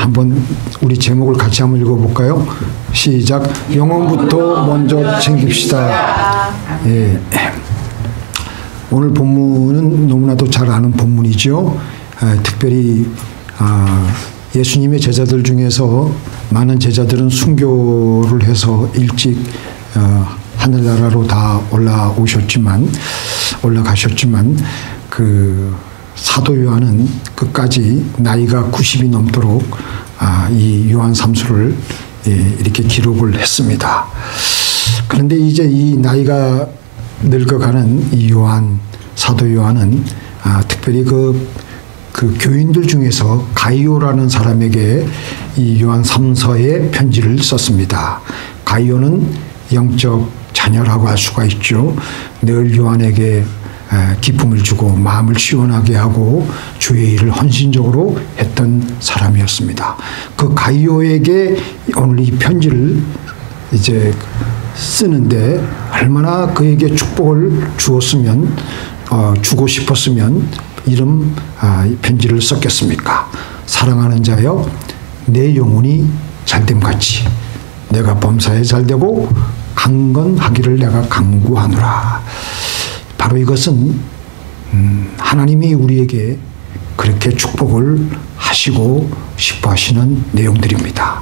한번 우리 제목을 같이 한번 읽어볼까요? 시작. 영혼부터 먼저 챙깁시다. 예. 오늘 본문은 너무나도 잘 아는 본문이죠. 특별히 예수님의 제자들 중에서 많은 제자들은 순교를 해서 일찍 하늘나라로 다 올라가셨지만 그 사도 요한은 끝까지 나이가 90이 넘도록 이 요한 삼수를 이렇게 기록을 했습니다. 그런데 이제 이 나이가 늙어가는 이 사도 요한은 특별히 그 교인들 중에서 가이오라는 사람에게 이 요한 3서의 편지를 썼습니다. 가이오는 영적 자녀라고 할 수가 있죠. 늘 요한에게 기쁨을 주고 마음을 시원하게 하고 주의 일을 헌신적으로 했던 사람이었습니다. 그 가이오에게 오늘 이 편지를 이제 쓰는데 얼마나 그에게 축복을 주고 싶었으면 이런 편지를 썼겠습니까? 사랑하는 자여, 내 영혼이 잘됨같이 내가 범사에 잘되고 강건하기를 내가 간구하노라. 바로 이것은 하나님이 우리에게 그렇게 축복을 하시고 싶어 하시는 내용들입니다.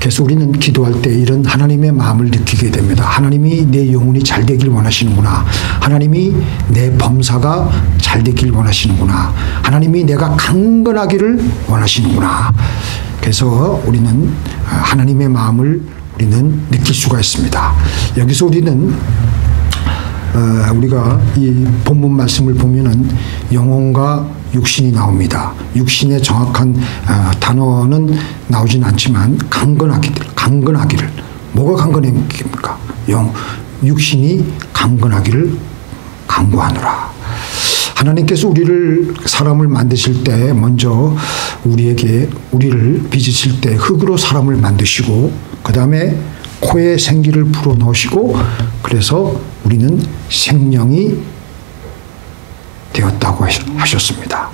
그래서 우리는 기도할 때 이런 하나님의 마음을 느끼게 됩니다. 하나님이 내 영혼이 잘 되길 원하시는구나. 하나님이 내 범사가 잘 되길 원하시는구나. 하나님이 내가 강건하기를 원하시는구나. 그래서 우리는 하나님의 마음을 우리는 느낄 수가 있습니다. 여기서 우리는 우리가 이 본문 말씀을 보면은 영혼과 육신이 나옵니다. 육신의 정확한 단어는 나오진 않지만 강건하기를 뭐가 강건합니까? 육신이 강건하기를 간구하노라. 하나님께서 사람을 만드실 때 먼저 우리를 빚으실 때 흙으로 사람을 만드시고 그 다음에 코에 생기를 불어넣으시고 그래서 우리는 생명이 되었다고 하셨습니다.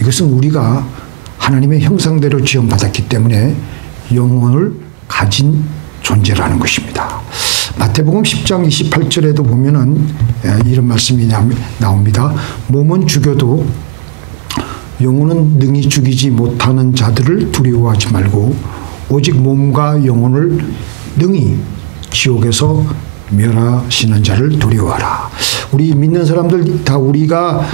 이것은 우리가 하나님의 형상대로 지음받았기 때문에 영혼을 가진 존재라는 것입니다. 마태복음 10장 28절에도 보면은 이런 말씀이 나옵니다. 몸은 죽여도 영혼은 능히 죽이지 못하는 자들을 두려워하지 말고 오직 몸과 영혼을 능히 지옥에서 멸하시는 자를 두려워하라. 우리 믿는 사람들 다 우리가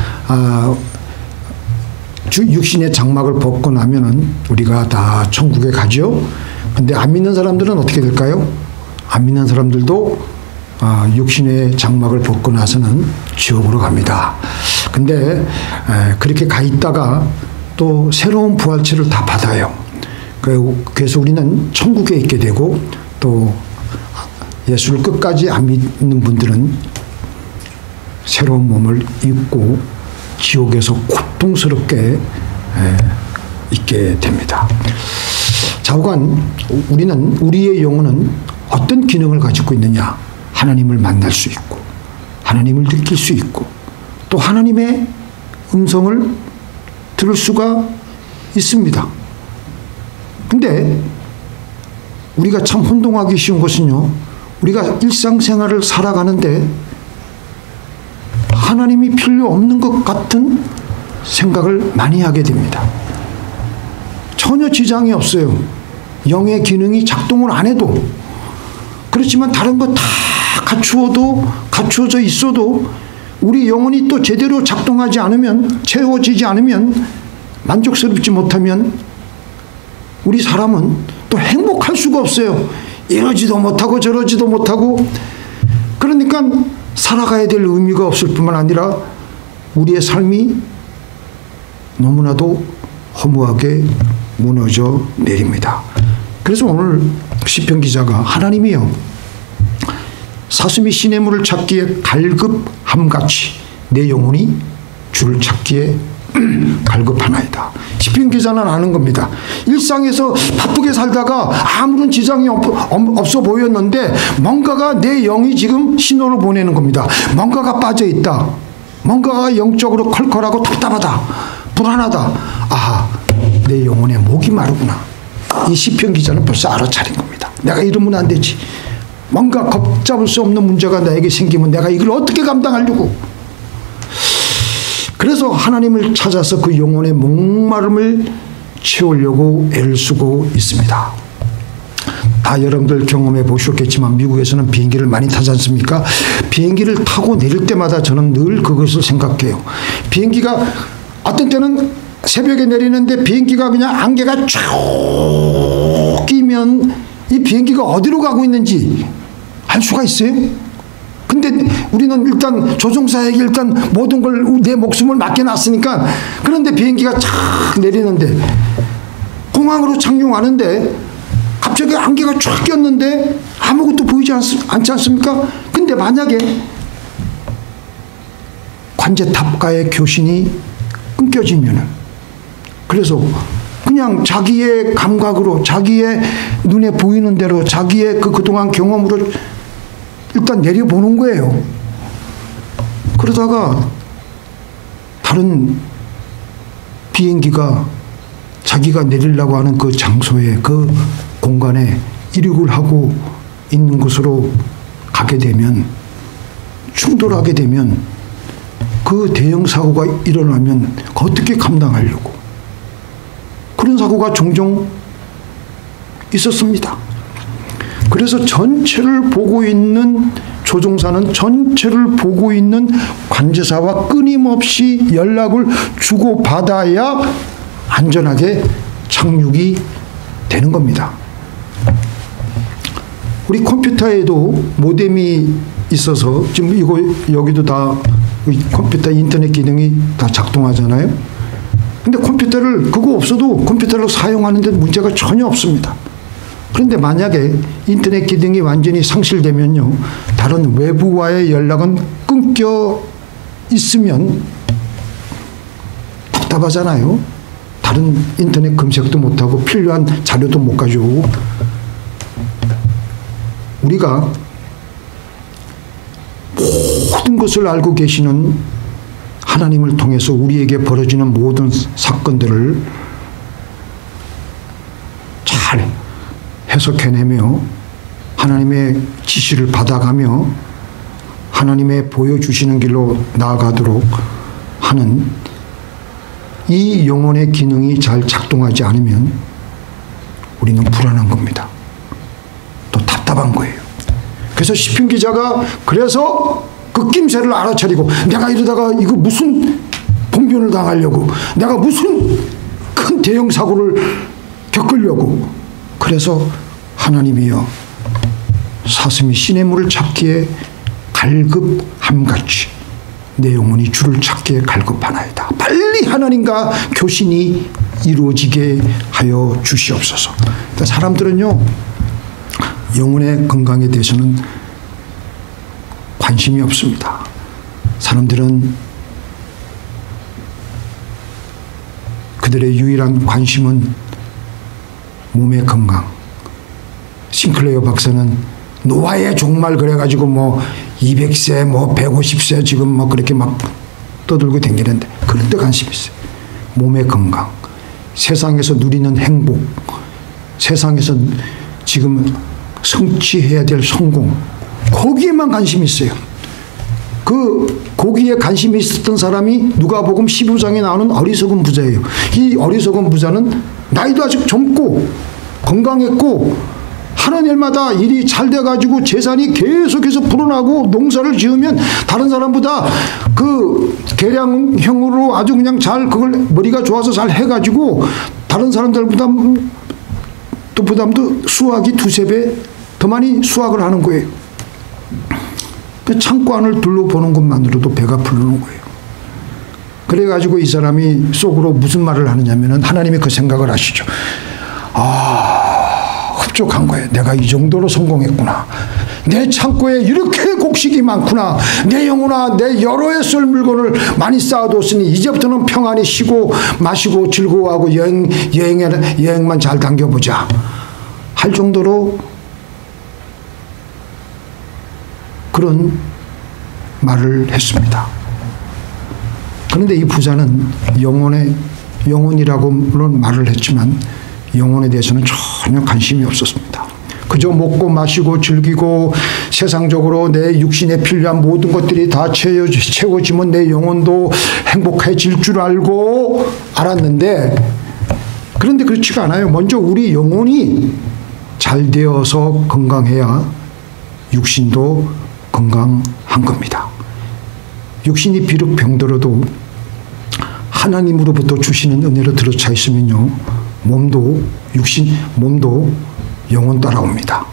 육신의 장막을 벗고 나면은 우리가 다 천국에 가죠. 근데 안 믿는 사람들은 어떻게 될까요? 안 믿는 사람들도 육신의 장막을 벗고 나서는 지옥으로 갑니다. 근데 그렇게 가 있다가 또 새로운 부활체를 다 받아요. 그래서 우리는 천국에 있게 되고 또 예수를 끝까지 안 믿는 분들은 새로운 몸을 입고 지옥에서 고통스럽게 있게 됩니다. 좌우간 우리의 영혼은 어떤 기능을 가지고 있느냐? 하나님을 만날 수 있고 하나님을 느낄 수 있고 또 하나님의 음성을 들을 수가 있습니다. 근데 우리가 참 혼동하기 쉬운 것은요, 우리가 일상생활을 살아가는데 하나님이 필요 없는 것 같은 생각을 많이 하게 됩니다. 전혀 지장이 없어요. 영의 기능이 작동을 안 해도. 그렇지만 다른 거 다 갖추어져 있어도 우리 영혼이 또 제대로 작동하지 않으면, 채워지지 않으면, 만족스럽지 못하면 우리 사람은 또 행복할 수가 없어요. 이러지도 못하고 저러지도 못하고. 그러니까 살아가야 될 의미가 없을 뿐만 아니라 우리의 삶이 너무나도 허무하게 무너져 내립니다. 그래서 오늘 시편 기자가 하나님이여 사슴이 시냇물을 찾기에 갈급함같이 내 영혼이 주를 찾기에 갈급하나이다. 시편 기자는 아는 겁니다. 일상에서 바쁘게 살다가 아무런 지장이 없어 보였는데 뭔가가 내 영이 지금 신호를 보내는 겁니다. 뭔가가 빠져있다. 뭔가가 영적으로 컬컬하고 답답하다. 불안하다. 아, 내 영혼에 목이 마르구나. 이 시편 기자는 벌써 알아차린 겁니다. 내가 이러면 안 되지. 뭔가 걷잡을 수 없는 문제가 나에게 생기면 내가 이걸 어떻게 감당하려고. 그래서 하나님을 찾아서 그 영혼의 목마름을 채우려고 애를 쓰고 있습니다. 다 여러분들 경험해 보셨겠지만 미국에서는 비행기를 많이 타지 않습니까? 비행기를 타고 내릴 때마다 저는 늘 그것을 생각해요. 비행기가 어떤 때는 새벽에 내리는데 비행기가 그냥 안개가 쭉 끼면 이 비행기가 어디로 가고 있는지 알 수가 있어요? 근데 우리는 일단 조종사에게 일단 모든 걸 내 목숨을 맡겨놨으니까. 그런데 비행기가 쫙 내리는데 공항으로 착륙하는데 갑자기 안개가 쫙 꼈는데 아무것도 보이지 않지 않습니까? 근데 만약에 관제탑과의 교신이 끊겨지면은, 그래서 그냥 자기의 감각으로, 자기의 눈에 보이는 대로, 자기의 그동안 경험으로 일단 내려보는 거예요. 그러다가 다른 비행기가 자기가 내리려고 하는 그 장소에, 그 공간에 이륙을 하고 있는 곳으로 가게 되면, 충돌하게 되면, 그 대형 사고가 일어나면 어떻게 감당하려고. 그런 사고가 종종 있었습니다. 그래서 전체를 보고 있는 조종사는 전체를 보고 있는 관제사와 끊임없이 연락을 주고받아야 안전하게 착륙이 되는 겁니다. 우리 컴퓨터에도 모뎀이 있어서 지금 이거 여기도 다 컴퓨터 인터넷 기능이 다 작동하잖아요. 근데 컴퓨터를 그거 없어도 컴퓨터를 사용하는 데 문제가 전혀 없습니다. 그런데 만약에 인터넷 기능이 완전히 상실되면요, 다른 외부와의 연락은 끊겨 있으면 답답하잖아요. 다른 인터넷 검색도 못하고 필요한 자료도 못 가져오고. 우리가 모든 것을 알고 계시는 하나님을 통해서 우리에게 벌어지는 모든 사건들을 잘 해석해내며 하나님의 지시를 받아가며 하나님의 보여주시는 길로 나아가도록 하는 이 영혼의 기능이 잘 작동하지 않으면 우리는 불안한 겁니다. 또 답답한 거예요. 그래서 시편 기자가 그래서 그 낌새를 알아차리고, 내가 이러다가 이거 무슨 봉변을 당하려고, 내가 무슨 큰 대형 사고를 겪으려고. 그래서 하나님이여 사슴이 시냇물을 찾기에 갈급함같이 내 영혼이 주를 찾기에 갈급하나이다. 빨리 하나님과 교신이 이루어지게 하여 주시옵소서. 그러니까 사람들은요, 영혼의 건강에 대해서는 관심이 없습니다. 사람들은 그들의 유일한 관심은 몸의 건강. 싱클레어 박사는 노화의 종말 그래가지고 뭐 200세, 뭐 150세 지금 뭐 그렇게 막 떠들고 다니는데 그런 데 관심이 있어요. 몸의 건강, 세상에서 누리는 행복, 세상에서 지금 성취해야 될 성공, 거기에만 관심이 있어요. 그 거기에 관심이 있었던 사람이 누가복음 15장에 나오는 어리석은 부자예요. 이 어리석은 부자는 나이도 아직 젊고 건강했고 하는 일마다 일이 잘 돼가지고 재산이 계속해서 불어나고 농사를 지으면 다른 사람보다 그 계량형으로 아주 그냥 잘 그걸 머리가 좋아서 잘 해가지고 다른 사람들보다 또 부담도 수확이 2~3배 더 많이 수확을 하는 거예요. 그 창고 안을 둘러보는 것만으로도 배가 부르는 거예요. 그래가지고 이 사람이 속으로 무슨 말을 하느냐면은 하나님이 그 생각을 하시죠. 흡족한 거예요. 내가 이 정도로 성공했구나. 내 창고에 이렇게 곡식이 많구나. 내 영혼아, 내 여러 해 쓸 물건을 많이 쌓아뒀으니 이제부터는 평안히 쉬고 마시고 즐거워하고 여행만 잘 당겨보자 할 정도로 그런 말을 했습니다. 그런데 이 부자는 영혼이라고는 말을 했지만 영혼에 대해서는 전혀 관심이 없었습니다. 그저 먹고 마시고 즐기고 세상적으로 내 육신에 필요한 모든 것들이 다 채워지면 내 영혼도 행복해질 줄 알고 알았는데, 그런데 그렇지가 않아요. 먼저 우리 영혼이 잘 되어서 건강해야 육신도 건강한 겁니다. 육신이 비록 병들어도 하나님으로부터 주시는 은혜로 들어차 있으면요, 몸도 영혼 따라옵니다.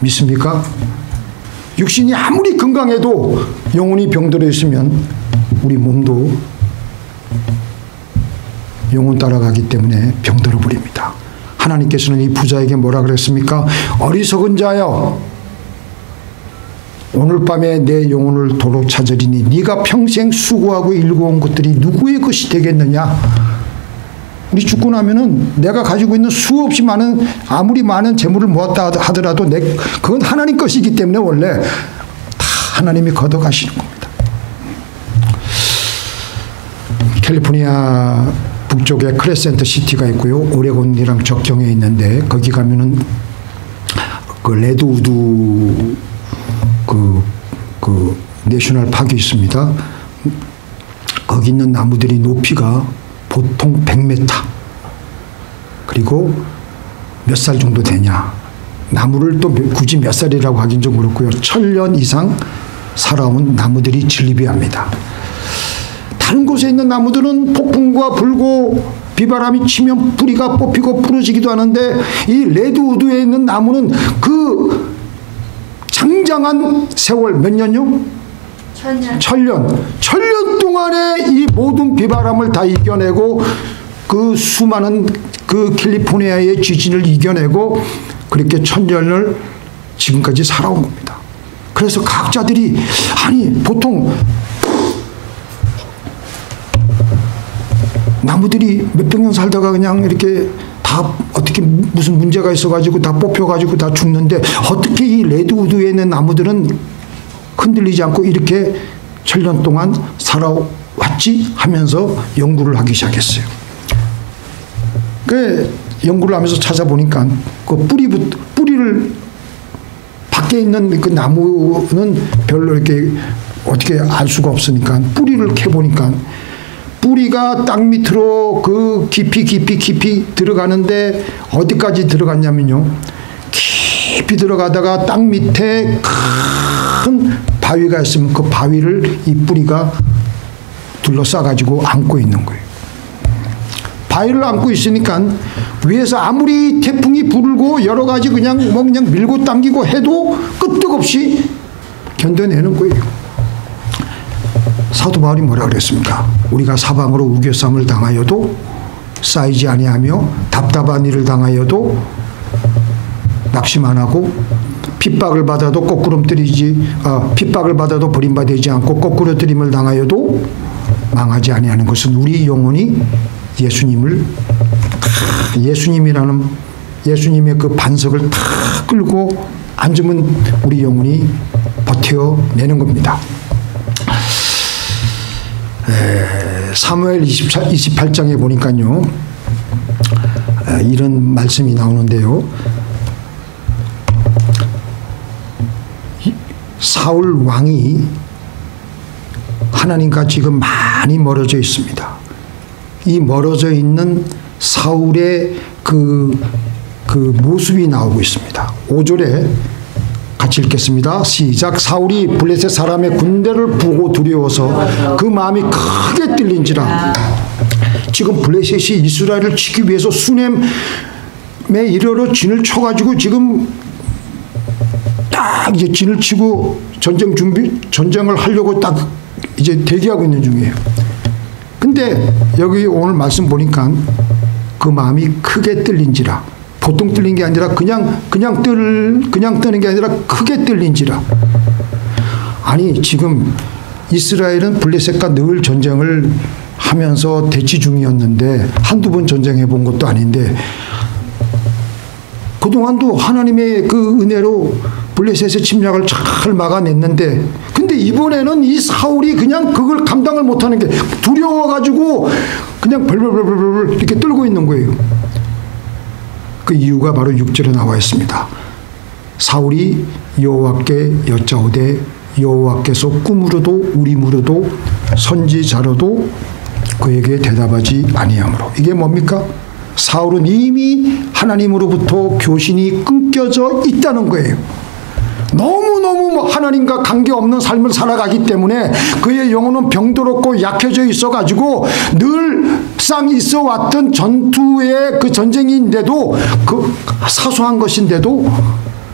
믿습니까? 육신이 아무리 건강해도 영혼이 병들어 있으면 우리 몸도 영혼 따라가기 때문에 병들어 버립니다. 하나님께서는 이 부자에게 뭐라 그랬습니까? 어리석은 자여, 오늘 밤에 내 영혼을 도로 찾으리니 네가 평생 수고하고 일궈온 것들이 누구의 것이 되겠느냐? 우리 죽고 나면은 내가 가지고 있는 수없이 많은, 아무리 많은 재물을 모았다 하더라도 그건 하나님 것이기 때문에 원래 다 하나님이 걷어가시는 겁니다. 캘리포니아 북쪽에 크레센트 시티가 있고요. 오레곤이랑 접경에 있는데 거기 가면은 그 레드우드 그 내셔널 파크가 있습니다. 거기 있는 나무들이 높이가 보통 100m. 그리고 몇 살 정도 되냐. 나무를 또 굳이 몇 살이라고 하긴 좀 그렇고요. 1000년 이상 살아온 나무들이 진리비합니다. 다른 곳에 있는 나무들은 폭풍과 불고 비바람이 치면 뿌리가 뽑히고 부러지기도 하는데 이 레드우드에 있는 나무는 그 장장한 세월 몇 년요? 1000년. 1000년 동안에 이 모든 비바람을 다 이겨내고 그 수많은 그 캘리포니아의 지진을 이겨내고 그렇게 1000년을 지금까지 살아온 겁니다. 그래서 과학자들이 아니 보통 나무들이 몇백 년 살다가 그냥 이렇게 다 어떻게 무슨 문제가 있어가지고 다 뽑혀가지고 다 죽는데 어떻게 이 레드우드에 있는 나무들은 흔들리지 않고 이렇게 1000년 동안 살아왔지 하면서 연구를 하기 시작했어요. 그 연구를 하면서 찾아보니까 그 뿌리를 밖에 있는 그 나무는 별로 이렇게 어떻게 알 수가 없으니까 뿌리를 캐보니까 뿌리가 땅 밑으로 그 깊이 들어가는데 어디까지 들어갔냐면요. 깊이 들어가다가 땅 밑에 큰 바위가 있으면 그 바위를 이 뿌리가 둘러싸가지고 안고 있는 거예요. 바위를 안고 있으니까 위에서 아무리 태풍이 불고 여러 가지 그냥 밀고 당기고 해도 끄떡없이 견뎌내는 거예요. 사도 바울이 뭐라 그랬습니까? 우리가 사방으로 우겨쌈을 당하여도 쌓이지 아니하며 답답한 일을 당하여도 낙심 안 하고 핍박을 받아도 핍박을 받아도 버림받지 않고 거꾸로 들임을 당하여도 망하지 아니하는 것은 우리 영혼이 예수님의 그 반석을 다 끌고 앉으면 우리 영혼이 버텨내는 겁니다. 사무엘 28장에 보니까요, 이런 말씀이 나오는데요. 사울 왕이 하나님과 지금 많이 멀어져 있습니다. 이 멀어져 있는 사울의 그 모습이 나오고 있습니다. 5절에 같이 읽겠습니다. 시작. 사울이 블레셋 사람의 군대를 보고 두려워서 그 마음이 크게 떨린지라. 지금 블레셋이 이스라엘을 치기 위해서 수넴에 이르러 진을 쳐가지고 지금 딱 이제 진을 치고 전쟁을 하려고 딱 이제 대기하고 있는 중이에요. 근데 여기 오늘 말씀 보니까 그 마음이 크게 떨린지라. 보통 떨린 게 아니라 그냥 뜨는 게 아니라 크게 떨린지라. 아니 지금 이스라엘은 블레셋과 늘 전쟁을 하면서 대치 중이었는데 한두 번 전쟁해 본 것도 아닌데 그동안도 하나님의 그 은혜로 블레셋의 침략을 잘 막아냈는데 근데 이번에는 이 사울이 그냥 그걸 감당을 못하는 게 두려워가지고 그냥 벌벌벌벌 이렇게 떨고 있는 거예요. 그 이유가 바로 6절에 나와 있습니다. 사울이 여호와께 여짜오되 여호와께서 꿈으로도 우림으로도 선지자로도 그에게 대답하지 아니하므로. 이게 뭡니까? 사울은 이미 하나님으로부터 교신이 끊겨져 있다는 거예요. 너무너무 하나님과 관계없는 삶을 살아가기 때문에 그의 영혼은 병들었고 약해져 있어가지고 늘상 있어 왔던 전투의 그 전쟁인데도 그 사소한 것인데도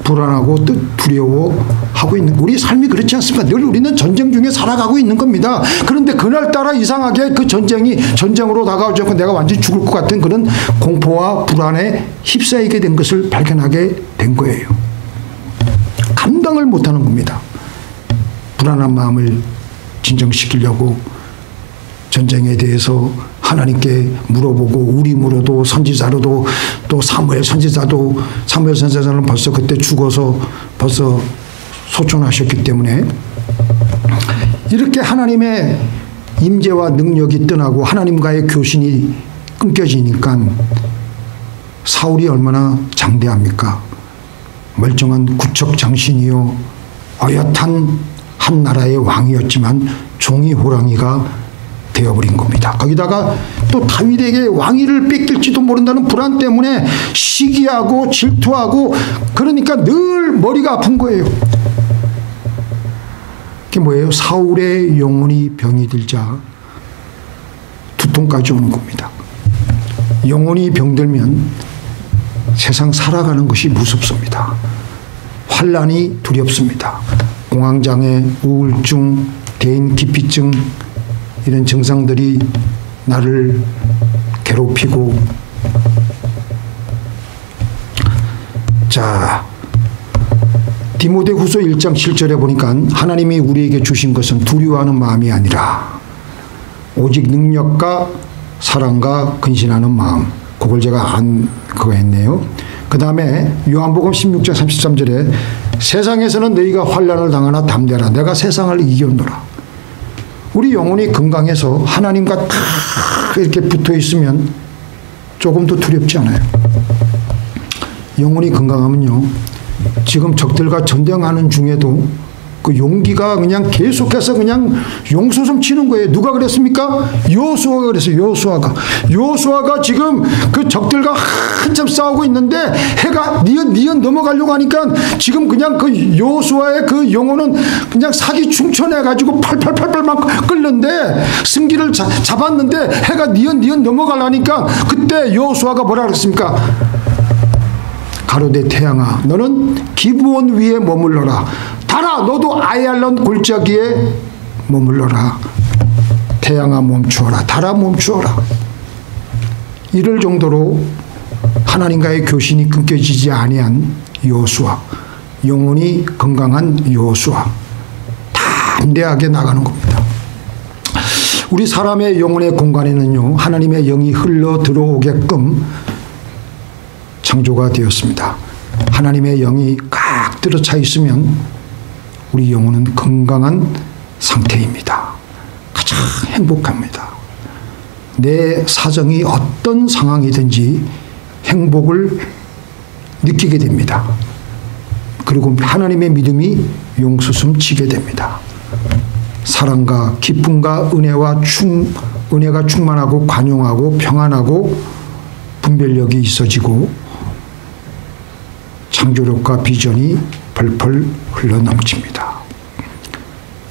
불안하고 두려워하고 있는, 우리 삶이 그렇지 않습니까? 늘 우리는 전쟁 중에 살아가고 있는 겁니다. 그런데 그날따라 이상하게 그 전쟁이 전쟁으로 다가오지 않고 내가 완전히 죽을 것 같은 그런 공포와 불안에 휩싸이게 된 것을 발견하게 된 거예요. 감당을 못하는 겁니다. 불안한 마음을 진정시키려고 전쟁에 대해서 하나님께 물어보고 우림으로도 선지자로도 또 사무엘 선지자는 벌써 그때 죽어서 벌써 소천하셨기 때문에 이렇게 하나님의 임재와 능력이 떠나고 하나님과의 교신이 끊겨지니까 사울이 얼마나 장대합니까? 멀쩡한 구척장신이요 어엿한 한 나라의 왕이었지만 종이 호랑이가 되어버린 겁니다. 거기다가 또 다윗에게 왕위를 뺏길지도 모른다는 불안 때문에 시기하고 질투하고 그러니까 늘 머리가 아픈 거예요. 그게 뭐예요? 사울의 영혼이 병이 들자 두통까지 오는 겁니다. 영혼이 병들면 세상 살아가는 것이 무섭습니다. 환난이 두렵습니다. 공황장애, 우울증, 대인기피증 이런 증상들이 나를 괴롭히고, 자 디모데후서 1장 7절에 보니까 하나님이 우리에게 주신 것은 두려워하는 마음이 아니라 오직 능력과 사랑과 근신하는 마음. 그걸 제가 그거 했네요. 그 다음에 요한복음 16장 33절에 세상에서는 너희가 환난을 당하나 담대하라. 내가 세상을 이겼노라. 우리 영혼이 건강해서 하나님과 딱 이렇게 붙어 있으면 조금도 두렵지 않아요. 영혼이 건강하면요, 지금 적들과 전쟁하는 중에도 그 용기가 그냥 계속해서 그냥 용솟음 치는 거예요. 누가 그랬습니까? 여호수아가 그랬어요. 여호수아가 지금 그 적들과 한참 싸우고 있는데 해가 니은 넘어가려고 하니까 지금 그냥 그 여호수아의 그 영혼은 그냥 사기 충천해가지고 팔팔팔팔 막 끓는데 승기를 잡았는데 해가 니은 넘어가려니까 그때 여호수아가 뭐라 그랬습니까? 가로되 태양아 너는 기브온 위에 머물러라. 달아 너도 아얄론 골짜기에 머물러라. 태양아 멈추어라. 달아 멈추어라. 이럴 정도로 하나님과의 교신이 끊겨지지 아니한 여호수아, 영혼이 건강한 여호수아, 담대하게 나가는 겁니다. 우리 사람의 영혼의 공간에는요 하나님의 영이 흘러 들어오게끔 창조가 되었습니다. 하나님의 영이 꽉 들어차 있으면 우리 영혼은 건강한 상태입니다. 가장 행복합니다. 내 사정이 어떤 상황이든지 행복을 느끼게 됩니다. 그리고 하나님의 믿음이 용솟음 치게 됩니다. 사랑과 기쁨과 은혜가 충만하고 관용하고 평안하고 분별력이 있어지고 창조력과 비전이 펄펄 흘러넘칩니다.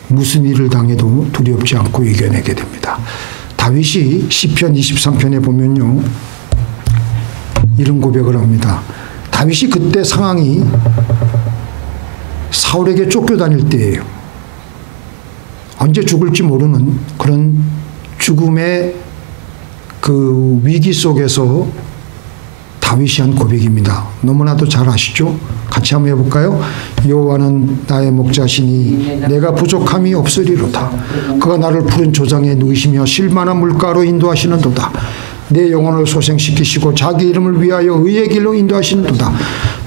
무슨 일을 당해도 두렵지 않고 이겨내게 됩니다. 다윗이 시편 23편에 보면요 이런 고백을 합니다. 다윗이 그때 상황이 사울에게 쫓겨다닐 때예요. 언제 죽을지 모르는 그런 죽음의 그 위기 속에서 다윗이 한 고백입니다. 너무나도 잘 아시죠? 같이 한번 해볼까요? 여호와는 나의 목자시니 내가 부족함이 없으리로다. 그가 나를 푸른 조장에 누이시며 실만한 물가로 인도하시는도다. 내 영혼을 소생시키시고 자기 이름을 위하여 의의 길로 인도하시는도다.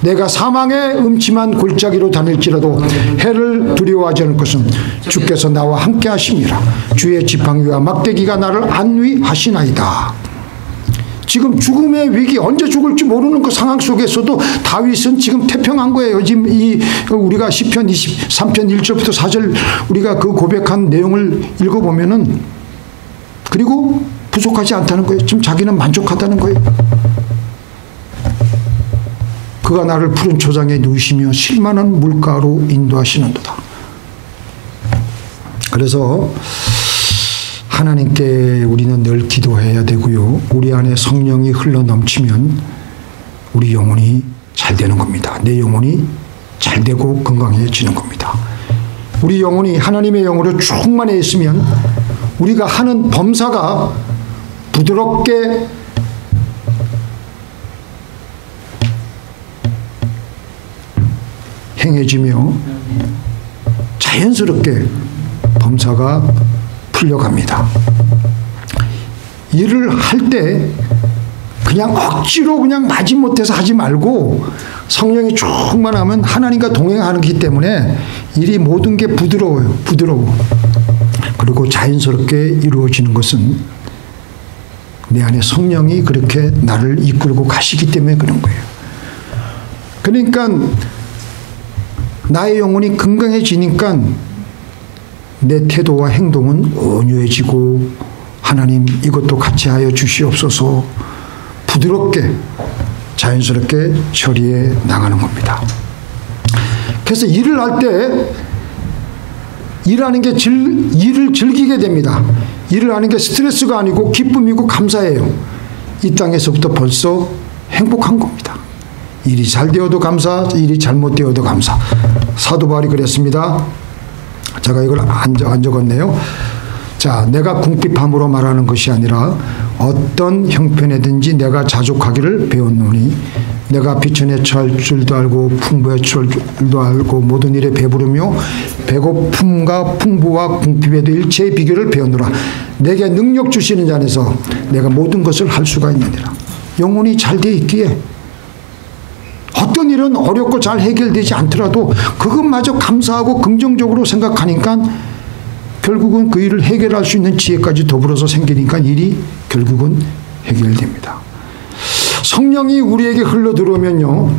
내가 사망의 음침한 골짜기로 다닐지라도 해를 두려워하지 않을 것은 주께서 나와 함께 하심이라. 주의 지팡이와 막대기가 나를 안위하시나이다. 지금 죽음의 위기, 언제 죽을지 모르는 그 상황 속에서도 다윗은 지금 태평한 거예요. 지금 우리가 시편 23편 1절부터 4절 우리가 그 고백한 내용을 읽어보면은, 그리고 부족하지 않다는 거예요. 지금 자기는 만족하다는 거예요. 그가 나를 푸른 초장에 누이시며 실만한 물가로 인도하시는도다. 그래서 하나님께 우리는 늘 기도해야 되고요. 우리 안에 성령이 흘러 넘치면 우리 영혼이 잘 되는 겁니다. 내 영혼이 잘 되고 건강해지는 겁니다. 우리 영혼이 하나님의 영으로 충만해 있으면 우리가 하는 범사가 부드럽게 행해지며 자연스럽게 범사가 풀려갑니다. 일을 할 때 그냥 억지로 그냥 마지못해서 하지 말고 성령이 충만하면 하나님과 동행하기 때문에 일이 모든 게 부드러워요. 부드러워. 그리고 자연스럽게 이루어지는 것은 내 안에 성령이 그렇게 나를 이끌고 가시기 때문에 그런 거예요. 그러니까 나의 영혼이 건강해지니까 내 태도와 행동은 온유해지고, 하나님 이것도 같이 하여 주시옵소서, 부드럽게 자연스럽게 처리해 나가는 겁니다. 그래서 일을 할 때 일하는 게 일을 즐기게 됩니다. 일을 하는 게 스트레스가 아니고 기쁨이고 감사예요. 이 땅에서부터 벌써 행복한 겁니다. 일이 잘 되어도 감사, 일이 잘못되어도 감사. 사도 바울이 그랬습니다. 제가 이걸 안 적었네요. 자, 내가 궁핍함으로 말하는 것이 아니라 어떤 형편에든지 내가 자족하기를 배웠노니 내가 비천에 처할 줄도 알고 풍부에 처할 줄도 알고 모든 일에 배부르며 배고픔과 풍부와 궁핍에도 일체의 비결을 배웠노라. 내게 능력 주시는 자 안에서 내가 모든 것을 할 수가 있느니라. 영혼이 잘 돼 있기에 어떤 일은 어렵고 잘 해결되지 않더라도 그것마저 감사하고 긍정적으로 생각하니까 결국은 그 일을 해결할 수 있는 지혜까지 더불어서 생기니까 일이 결국은 해결됩니다. 성령이 우리에게 흘러들어오면요.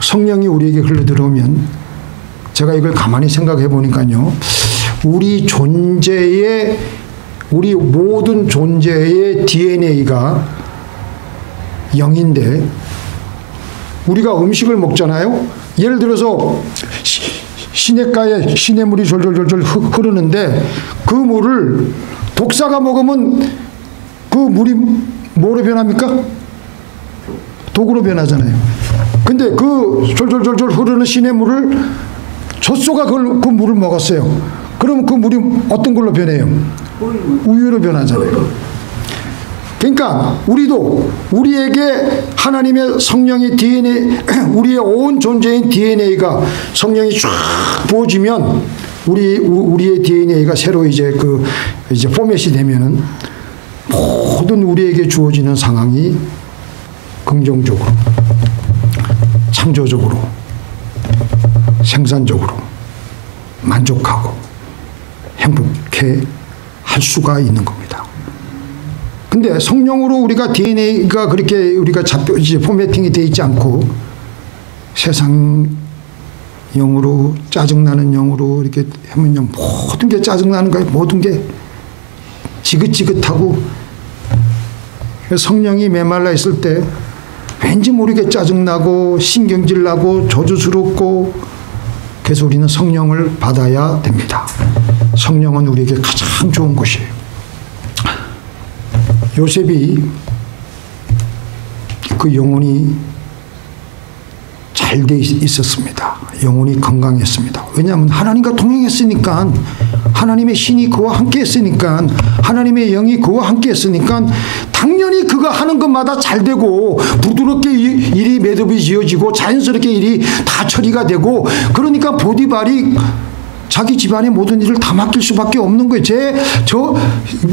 성령이 우리에게 흘러들어오면 제가 이걸 가만히 생각해 보니까요. 우리 모든 존재의 DNA가 영인데, 우리가 음식을 먹잖아요. 예를 들어서 시냇가에 시냇물이 졸졸졸졸 흐르는데 그 물을 독사가 먹으면 그 물이 뭐로 변합니까? 독으로 변하잖아요. 근데 그 졸졸졸졸 흐르는 시냇물을 젖소가 그 물을 먹었어요. 그러면 그 물이 어떤 걸로 변해요? 우유로 변하잖아요. 그러니까 우리도 우리에게 하나님의 성령의 DNA, 우리의 온 존재인 DNA가 성령이 쫙 부어지면 우리의 DNA가 새로 이제 포맷이 되면은 모든 우리에게 주어지는 상황이 긍정적으로, 창조적으로, 생산적으로, 만족하고 행복해 할 수가 있는 겁니다. 근데 성령으로 우리가 DNA가 그렇게 우리가 이제 포매팅이 되어 있지 않고 세상 영으로, 짜증나는 영으로 이렇게 하면요, 모든 게 짜증나는 거예요. 모든 게 지긋지긋하고. 성령이 메말라 있을 때 왠지 모르게 짜증나고 신경질 나고 저주스럽고, 그래서 우리는 성령을 받아야 됩니다. 성령은 우리에게 가장 좋은 것이에요. 요셉이 그 영혼이 잘 돼 있었습니다. 영혼이 건강했습니다. 왜냐하면 하나님과 동행했으니까, 하나님의 신이 그와 함께 했으니까, 하나님의 영이 그와 함께 했으니까 당연히 그가 하는 것마다 잘 되고 부드럽게 일이 매듭이 지어지고 자연스럽게 일이 다 처리가 되고, 그러니까 보디발이 자기 집안의 모든 일을 다 맡길 수밖에 없는 거예요.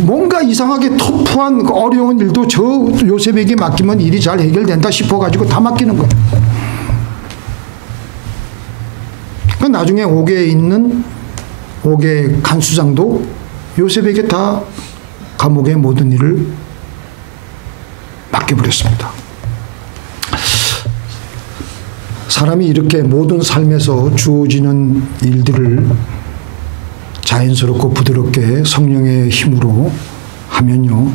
뭔가 이상하게 터프한 어려운 일도 저 요셉에게 맡기면 일이 잘 해결된다 싶어가지고 다 맡기는 거예요. 나중에 옥에 있는 옥의 간수장도 요셉에게 다 감옥의 모든 일을 맡겨버렸습니다. 사람이 이렇게 모든 삶에서 주어지는 일들을 자연스럽고 부드럽게 성령의 힘으로 하면요,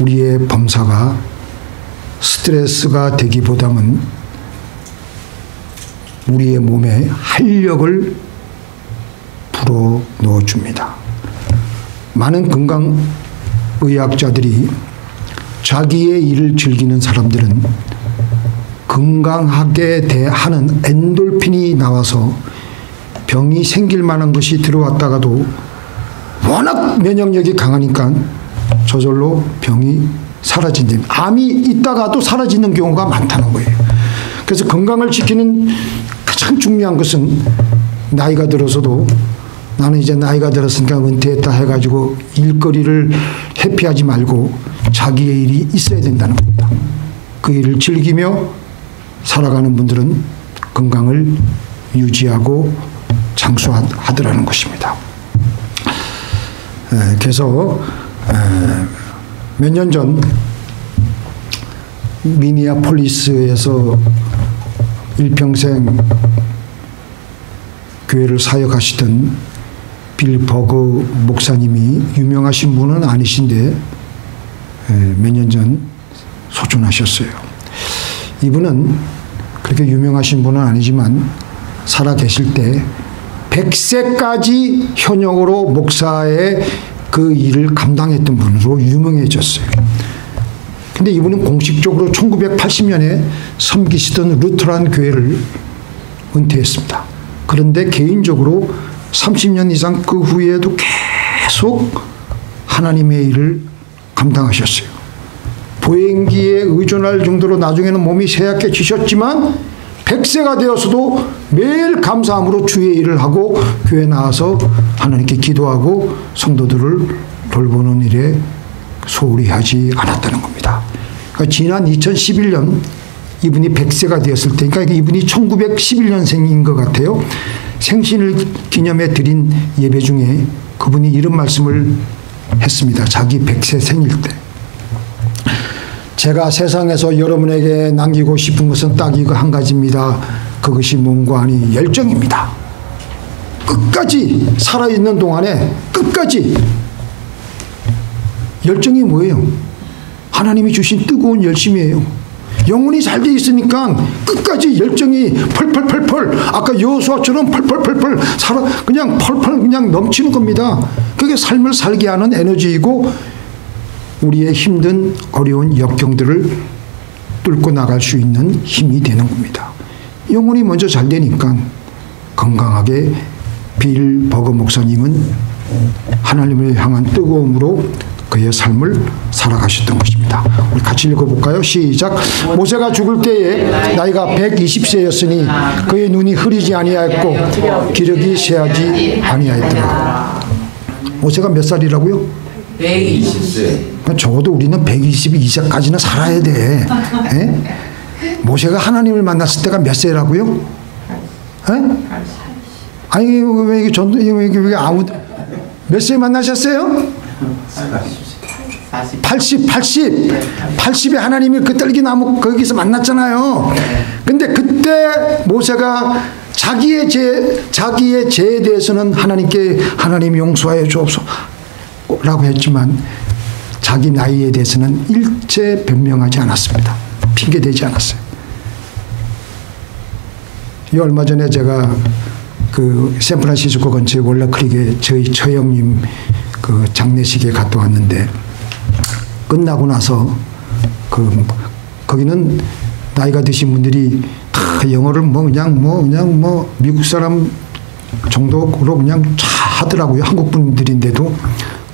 우리의 범사가 스트레스가 되기보다는 우리의 몸에 활력을 불어넣어 줍니다. 많은 건강의학자들이 자기의 일을 즐기는 사람들은 건강하게 대하는 엔돌핀이 나와서 병이 생길 만한 것이 들어왔다가도 워낙 면역력이 강하니까 저절로 병이 사라진다. 암이 있다가도 사라지는 경우가 많다는 거예요. 그래서 건강을 지키는 가장 중요한 것은 나이가 들어서도 나는 이제 나이가 들었으니까 은퇴했다 해가지고 일거리를 회피하지 말고 자기의 일이 있어야 된다는 겁니다. 그 일을 즐기며 살아가는 분들은 건강을 유지하고 장수하더라는 것입니다. 그래서 몇 년 전 미니애폴리스에서 일평생 교회를 사역하시던 빌 버거 목사님이, 유명하신 분은 아니신데 몇 년 전 소천하셨어요. 이분은 그렇게 유명하신 분은 아니지만 살아 계실 때 100세까지 현역으로 목사의 그 일을 감당했던 분으로 유명해졌어요. 근데 이분은 공식적으로 1980년에 섬기시던 루터란 교회를 은퇴했습니다. 그런데 개인적으로 30년 이상 그 후에도 계속 하나님의 일을 감당하셨어요. 보행기에 의존할 정도로 나중에는 몸이 쇠약해지셨지만 100세가 되었어도 매일 감사함으로 주의 일을 하고 교회 나와서 하나님께 기도하고 성도들을 돌보는 일에 소홀히 하지 않았다는 겁니다. 그러니까 지난 2011년 이분이 100세가 되었을 때, 그러니까 이분이 1911년생인 것 같아요. 생신을 기념해 드린 예배 중에 그분이 이런 말씀을 했습니다. 자기 100세 생일 때. 제가 세상에서 여러분에게 남기고 싶은 것은 딱 이거 한 가지입니다. 그것이 뭔가 아니 열정입니다. 끝까지 살아있는 동안에 끝까지. 열정이 뭐예요? 하나님이 주신 뜨거운 열심이에요. 영혼이 잘 돼 있으니까 끝까지 열정이 펄펄펄펄, 아까 여호수아처럼 펄펄펄펄 그냥 펄펄 그냥 넘치는 겁니다. 그게 삶을 살게 하는 에너지이고 우리의 힘든 어려운 역경들을 뚫고 나갈 수 있는 힘이 되는 겁니다. 영혼이 먼저 잘 되니까 건강하게 빌 버거 목사님은 하나님을 향한 뜨거움으로 그의 삶을 살아가셨던 것입니다. 우리 같이 읽어볼까요? 시작. 모세가 죽을 때에 나이가 120세였으니 그의 눈이 흐리지 아니하였고 기력이 쇠하지 아니하였더라. 모세가 몇 살이라고요? 120세. 적어도 우리는 122세까지는 살아야 돼. 에? 모세가 하나님을 만났을 때가 몇 세라고요? 에? 아니 왜 이게 아무 몇 세 만나셨어요? 80에 하나님이 그 떨기나무 거기서 만났잖아요. 근데 그때 모세가 자기의 죄에 대해서는 하나님께 하나님 용서하여 주옵소서라고 했지만 자기 나이에 대해서는 일체 변명하지 않았습니다. 핑계대지 않았어요. 이 얼마 전에 제가 그 샌프란시스코 근처에 월러크릭에 저희 처형님 그 장례식에 갔다 왔는데 끝나고 나서 거기는 나이가 드신 분들이 다 영어를 그냥 미국 사람 정도로 그냥 잘 하더라고요. 한국 분들인데도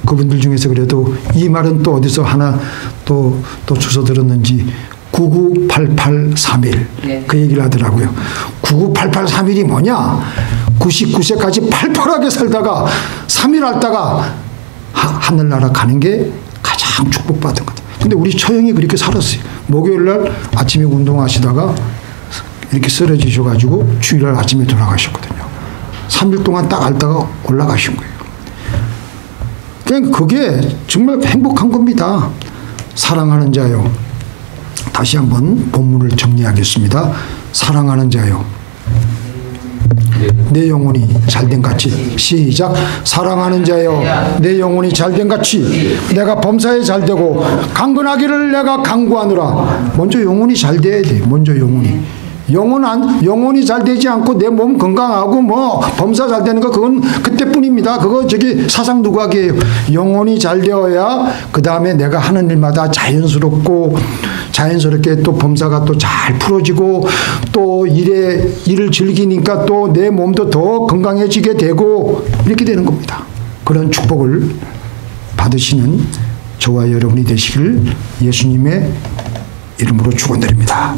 그분들 중에서 그래도 이 말은 또 어디서 하나 또 주워 들었는지 998831 그 얘기를 하더라고요. 998831이 뭐냐? 99세까지 팔팔하게 살다가 3일 앓다가 하늘나라 가는 게 가장 축복받은 거다. 근데 우리 처형이 그렇게 살았어요. 목요일 날 아침에 운동하시다가 이렇게 쓰러지셔가지고 주일날 아침에 돌아가셨거든요. 3일 동안 딱 앓다가 올라가신 거예요. 그러니까 그게 정말 행복한 겁니다. 사랑하는 자요. 다시 한번 본문을 정리하겠습니다. 사랑하는 자요. 내 영혼이 잘된 같이. 시작. 사랑하는 자여 내 영혼이 잘된 같이 내가 범사에 잘되고 강건하기를 내가 강구하노라. 먼저 영혼이 잘 돼야 돼. 먼저 영혼이 잘 되지 않고 내 몸 건강하고 뭐 범사 잘 되는 거 그건 그때뿐입니다. 그거 저기 사상 누각이에요. 영혼이 잘 되어야 그 다음에 내가 하는 일마다 자연스럽게 또 범사가 또 잘 풀어지고 또 일을 즐기니까 또 내 몸도 더 건강해지게 되고 이렇게 되는 겁니다. 그런 축복을 받으시는 저와 여러분이 되시길 예수님의 이름으로 축원드립니다.